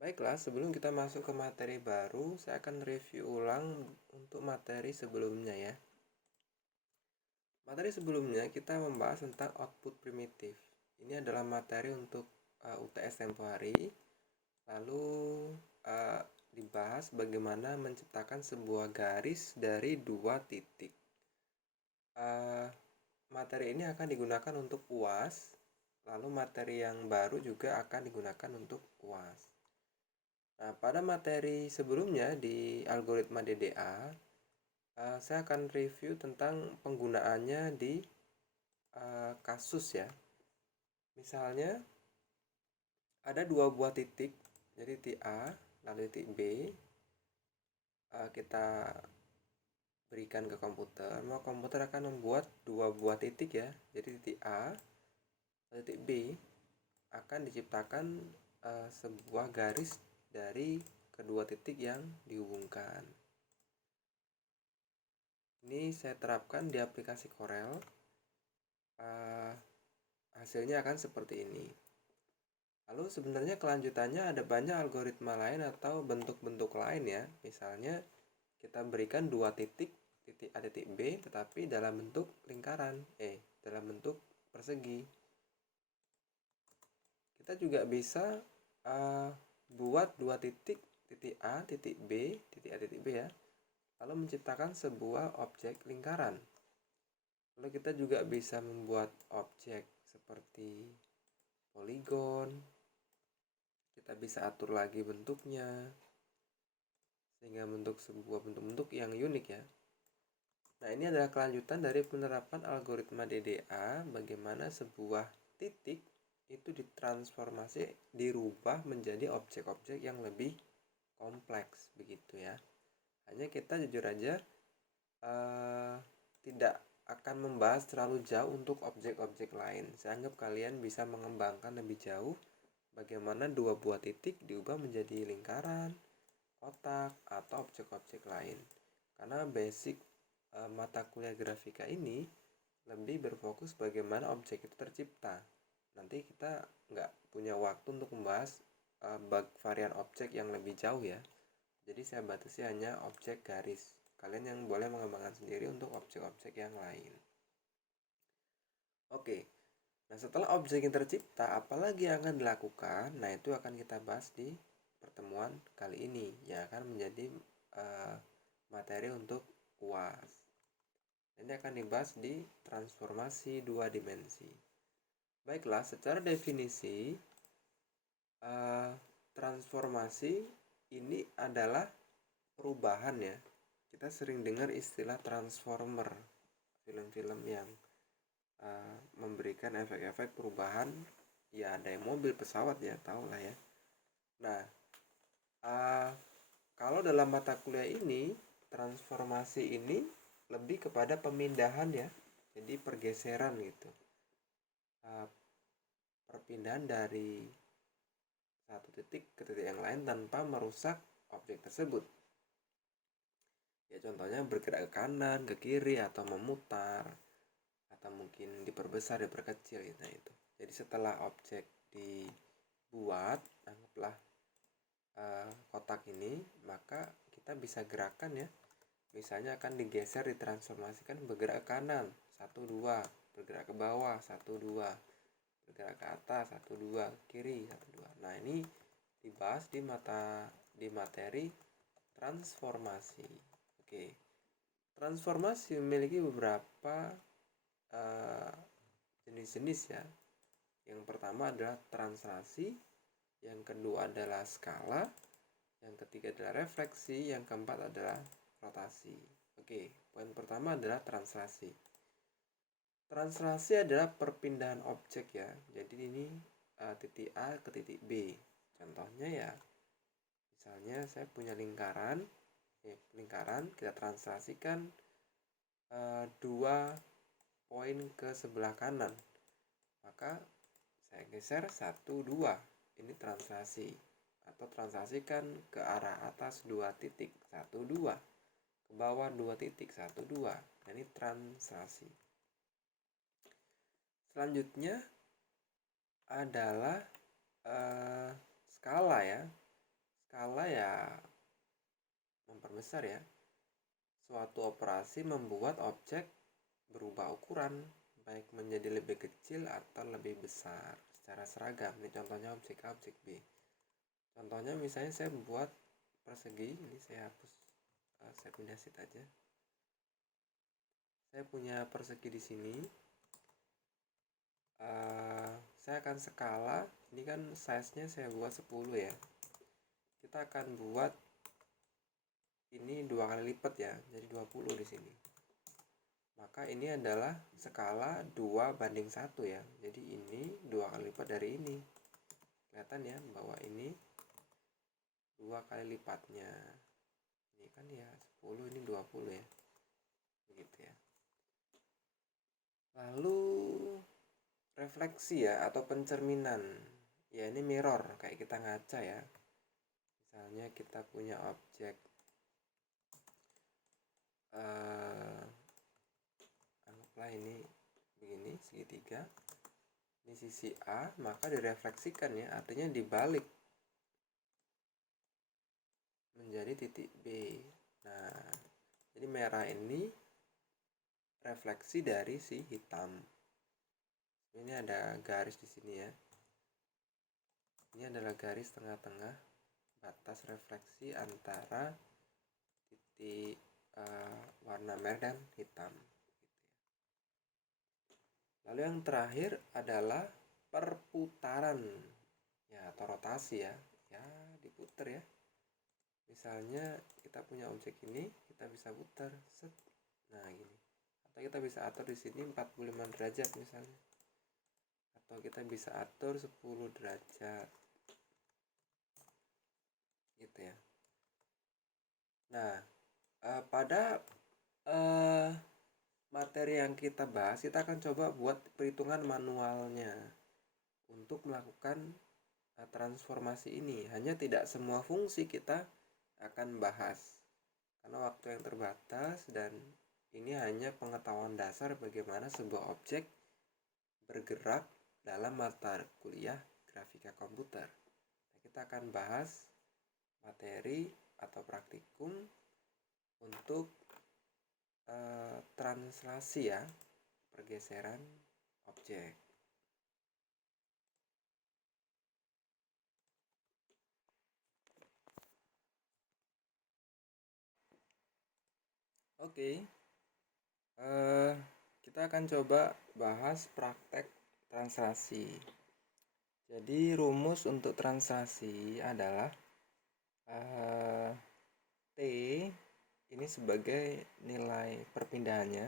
Baiklah, sebelum kita masuk ke materi baru, saya akan review ulang untuk materi sebelumnya ya. Materi sebelumnya kita membahas tentang output primitif. Ini adalah materi untuk UTS tempo hari. Lalu dibahas bagaimana menciptakan sebuah garis dari dua titik. Materi ini akan digunakan untuk UAS. Lalu materi yang baru juga akan digunakan untuk UAS. Nah, pada materi sebelumnya di algoritma DDA, saya akan review tentang penggunaannya di kasus ya. Misalnya, ada dua buah titik, jadi titik A, lalu titik B. Kita berikan ke komputer, maka komputer akan membuat dua buah titik ya. Jadi titik A, lalu titik B akan diciptakan sebuah garis dari kedua titik yang dihubungkan. Ini saya terapkan di aplikasi Corel. Hasilnya akan seperti ini. Lalu sebenarnya kelanjutannya ada banyak algoritma lain atau bentuk-bentuk lain ya. Misalnya kita berikan dua titik, titik A, titik B, tetapi dalam bentuk lingkaran, dalam bentuk persegi. Kita juga bisa buat dua titik, titik A, titik B, titik A, titik B ya. Lalu menciptakan sebuah objek lingkaran. Lalu kita juga bisa membuat objek seperti poligon. Kita bisa atur lagi bentuknya sehingga bentuk sebuah bentuk-bentuk yang unik ya. Nah, ini adalah kelanjutan dari penerapan algoritma DDA, bagaimana sebuah titik itu ditransformasi, dirubah menjadi objek-objek yang lebih kompleks begitu ya. Hanya kita jujur aja tidak akan membahas terlalu jauh untuk objek-objek lain. Saya anggap kalian bisa mengembangkan lebih jauh bagaimana dua buah titik diubah menjadi lingkaran, kotak, atau objek-objek lain. Karena basic mata kuliah grafika ini lebih berfokus bagaimana objek itu tercipta. Nanti kita nggak punya waktu untuk membahas varian objek yang lebih jauh ya. Jadi saya batasi hanya objek garis. Kalian yang boleh mengembangkan sendiri untuk objek-objek yang lain. Oke, nah setelah objek yang tercipta, apalagi yang akan dilakukan? Nah, itu akan kita bahas di pertemuan kali ini, yang akan menjadi materi untuk UAS. Ini akan dibahas di transformasi dua dimensi. Baiklah, secara definisi, transformasi ini adalah perubahan ya. Kita sering dengar istilah transformer, film-film yang memberikan efek-efek perubahan. Ya, ada yang mobil, pesawat ya, tau lah ya. Nah, kalau dalam mata kuliah ini, transformasi ini lebih kepada pemindahan ya. Jadi pergeseran gitu. Perpindahan dari satu titik ke titik yang lain tanpa merusak objek tersebut. Ya, contohnya bergerak ke kanan, ke kiri, atau memutar, atau mungkin diperbesar, diperkecil gitu. Nah, itu. Jadi setelah objek dibuat, anggaplah kotak ini, maka kita bisa gerakan ya. Misalnya akan digeser, ditransformasikan bergerak ke kanan 1, 2, bergerak ke bawah 1, 2, bergerak ke atas 1, 2, kiri 1, 2. Nah, ini dibahas di materi transformasi. Oke. Transformasi memiliki beberapa jenis-jenis ya. Yang pertama adalah translasi, yang kedua adalah skala, yang ketiga adalah refleksi, yang keempat adalah rotasi. Oke, poin pertama adalah translasi. Translasi adalah perpindahan objek ya. Jadi ini titik A ke titik B. Contohnya ya, misalnya saya punya lingkaran, kita translasikan 2 poin ke sebelah kanan. Maka saya geser 1, 2. Ini translasi. Atau translasikan ke arah atas 2 titik 1, 2, ke bawah 2 titik 1, 2. Nah, ini translasi. Selanjutnya adalah skala ya. skala ya memperbesar ya. Suatu operasi membuat objek berubah ukuran, baik menjadi lebih kecil atau lebih besar secara seragam. Ini contohnya objek A, objek B. Contohnya misalnya saya buat persegi, ini saya hapus, saya pindah sheet aja. Saya punya persegi di sini. Saya akan skala, ini kan size-nya saya buat 10 ya. Kita akan buat ini 2 kali lipat ya, jadi 20 di sini. Maka ini adalah skala 2:1 ya. Jadi ini 2 kali lipat dari ini. Kelihatan ya bahwa ini 2 kali lipatnya. Ini kan ya 10, ini 20 ya. Begitu ya. Lalu refleksi ya atau pencerminan. Ya ini mirror, kayak kita ngaca ya. Misalnya kita punya objek anggaplah ini begini, segitiga. Ini sisi A, maka direfleksikan ya, artinya dibalik menjadi titik B. Nah, jadi merah ini refleksi dari si hitam. Ini ada garis di sini ya. Ini adalah garis tengah-tengah batas refleksi antara titik warna merah dan hitam. Lalu yang terakhir adalah perputaran ya, atau rotasi ya. Ya, diputar ya. Misalnya kita punya objek ini, kita bisa putar, set. Nah, gini. Atau kita bisa atur di sini 45 derajat misalnya. Atau kita bisa atur 10 derajat. Gitu ya. Nah, pada materi yang kita bahas, kita akan coba buat perhitungan manualnya untuk melakukan transformasi ini. Hanya tidak semua fungsi kita akan bahas karena waktu yang terbatas, dan ini hanya pengetahuan dasar bagaimana sebuah objek bergerak dalam mata kuliah grafika komputer. Kita akan bahas materi atau praktikum untuk translasi ya, pergeseran objek. Oke, kita akan coba bahas praktek translasi. Jadi rumus untuk translasi adalah T ini sebagai nilai perpindahannya,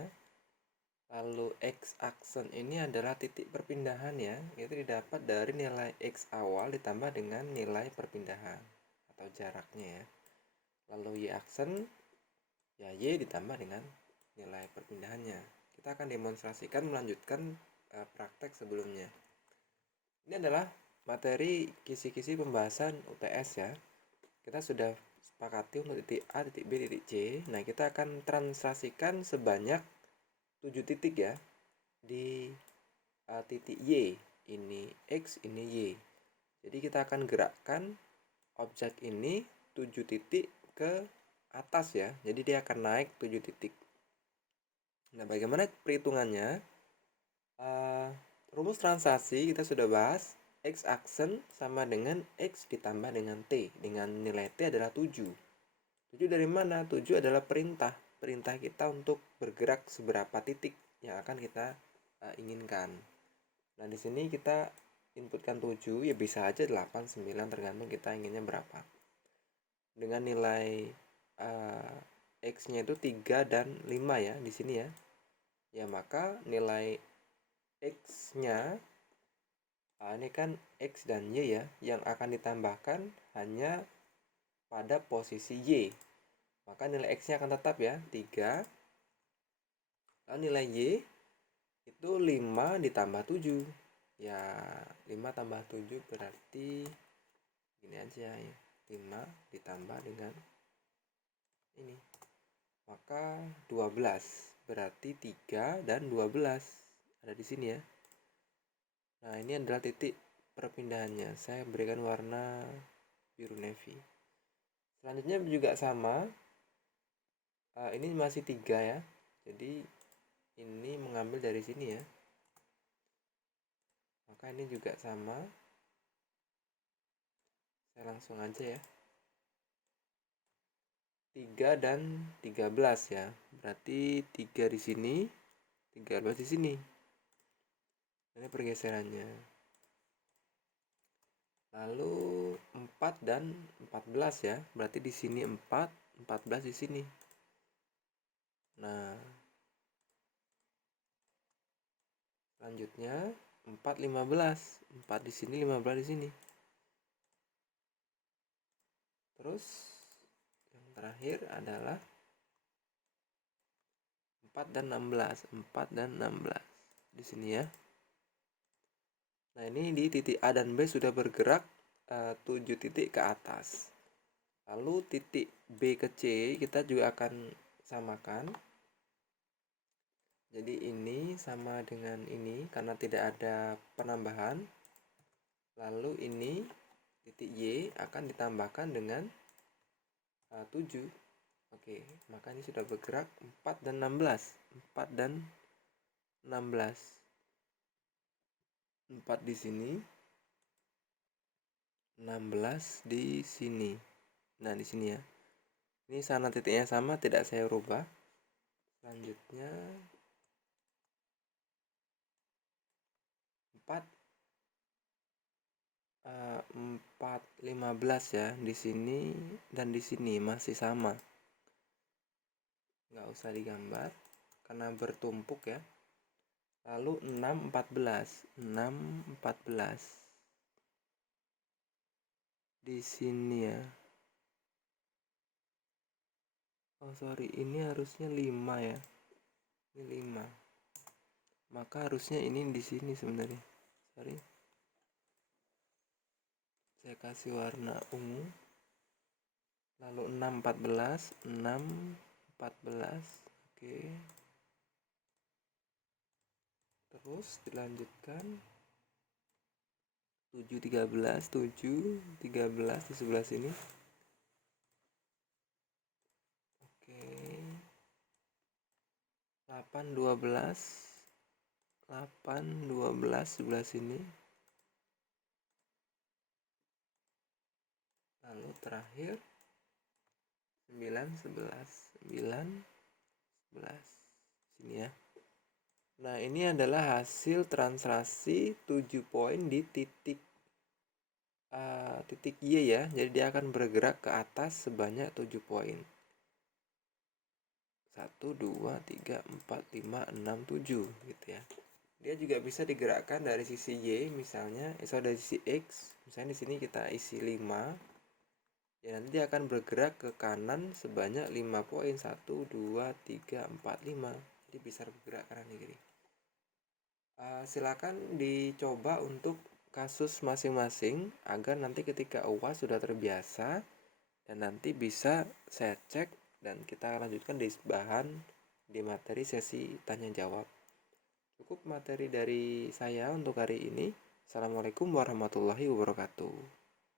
lalu X aksen ini adalah titik perpindahan ya, itu didapat dari nilai X awal ditambah dengan nilai perpindahan atau jaraknya ya. Lalu Y aksen ya Y ditambah dengan nilai perpindahannya. Kita akan demonstrasikan melanjutkan praktek sebelumnya. Ini adalah materi kisi-kisi pembahasan UTS ya. Kita sudah sepakati untuk titik A, titik B, titik C. Nah, kita akan translasikan sebanyak 7 titik ya di titik Y. Ini X, ini Y. Jadi kita akan gerakkan objek ini 7 titik ke atas ya. Jadi dia akan naik 7 titik. Nah, bagaimana perhitungannya? Rumus translasi kita sudah bahas. X aksen sama dengan X ditambah dengan T. Dengan nilai T adalah 7. 7 dari mana? 7 adalah perintah. Perintah kita untuk bergerak seberapa titik yang akan kita inginkan. Nah, di sini kita inputkan 7, ya bisa aja 8, 9 tergantung kita inginnya berapa. Dengan nilai X-nya itu 3 dan 5 ya di sini ya. Ya, maka nilai X-nya ini kan X dan Y ya, yang akan ditambahkan hanya pada posisi Y. Maka nilai X-nya akan tetap ya, 3. Lalu nilai Y itu 5 ditambah 7. Ya, 5 tambah 7 berarti gini aja ya, 5 ditambah dengan ini. Maka 12, berarti 3 dan 12 ada di sini ya. Nah, ini adalah titik perpindahannya. Saya berikan warna biru navy. Selanjutnya juga sama, ini masih 3 ya, jadi ini mengambil dari sini ya, maka ini juga sama, saya langsung aja ya, 3 dan 13 ya, berarti 3 di sini, 13 di sini. Ini pergeserannya. Lalu 4 dan 14 ya, berarti di sini 4, 14 di sini. Nah, selanjutnya 4, 15, 4 di sini, 15 di sini. Terus yang terakhir adalah 4 dan 16, 4 dan 16 di sini ya. Nah, ini di titik A dan B sudah bergerak 7 titik ke atas. Lalu titik B ke C kita juga akan samakan. Jadi ini sama dengan ini karena tidak ada penambahan. Lalu ini titik Y akan ditambahkan dengan 7. Oke, maka ini sudah bergerak 4 dan 16. 4 dan 16. 4 di sini, 16 di sini. Nah, di sini ya. Ini sana titiknya sama, tidak saya rubah. Selanjutnya 4 15 ya, di sini dan di sini masih sama. Nggak usah digambar karena bertumpuk ya. Lalu 6 14, 6 14 di sini ya. Oh sorry, ini harusnya 5 ya. Ini 5. Maka harusnya ini di sini sebenarnya. Sorry. Saya kasih warna ungu. Lalu 6 14, 6 14. Oke. Terus dilanjutkan 7 13, 7 13 di sebelah sini. Oke. 8 12, 8 12 sebelah sini. Lalu terakhir 9 11, 9 11 sini ya. Nah, ini adalah hasil translasi 7 poin di titik Y ya. Jadi dia akan bergerak ke atas sebanyak 7 poin. 1 2 3 4 5 6 7 gitu ya. Dia juga bisa digerakkan dari sisi Y misalnya, dari sisi X. Misalnya di sini kita isi 5. Ya, nanti dia akan bergerak ke kanan sebanyak 5 poin. 1 2 3 4 5. Jadi bisa bergerak kanan kiri. Silakan dicoba untuk kasus masing-masing agar nanti ketika UAS sudah terbiasa dan nanti bisa saya cek dan kita lanjutkan di bahan di materi sesi tanya jawab. Cukup materi dari saya untuk hari ini. Assalamualaikum warahmatullahi wabarakatuh.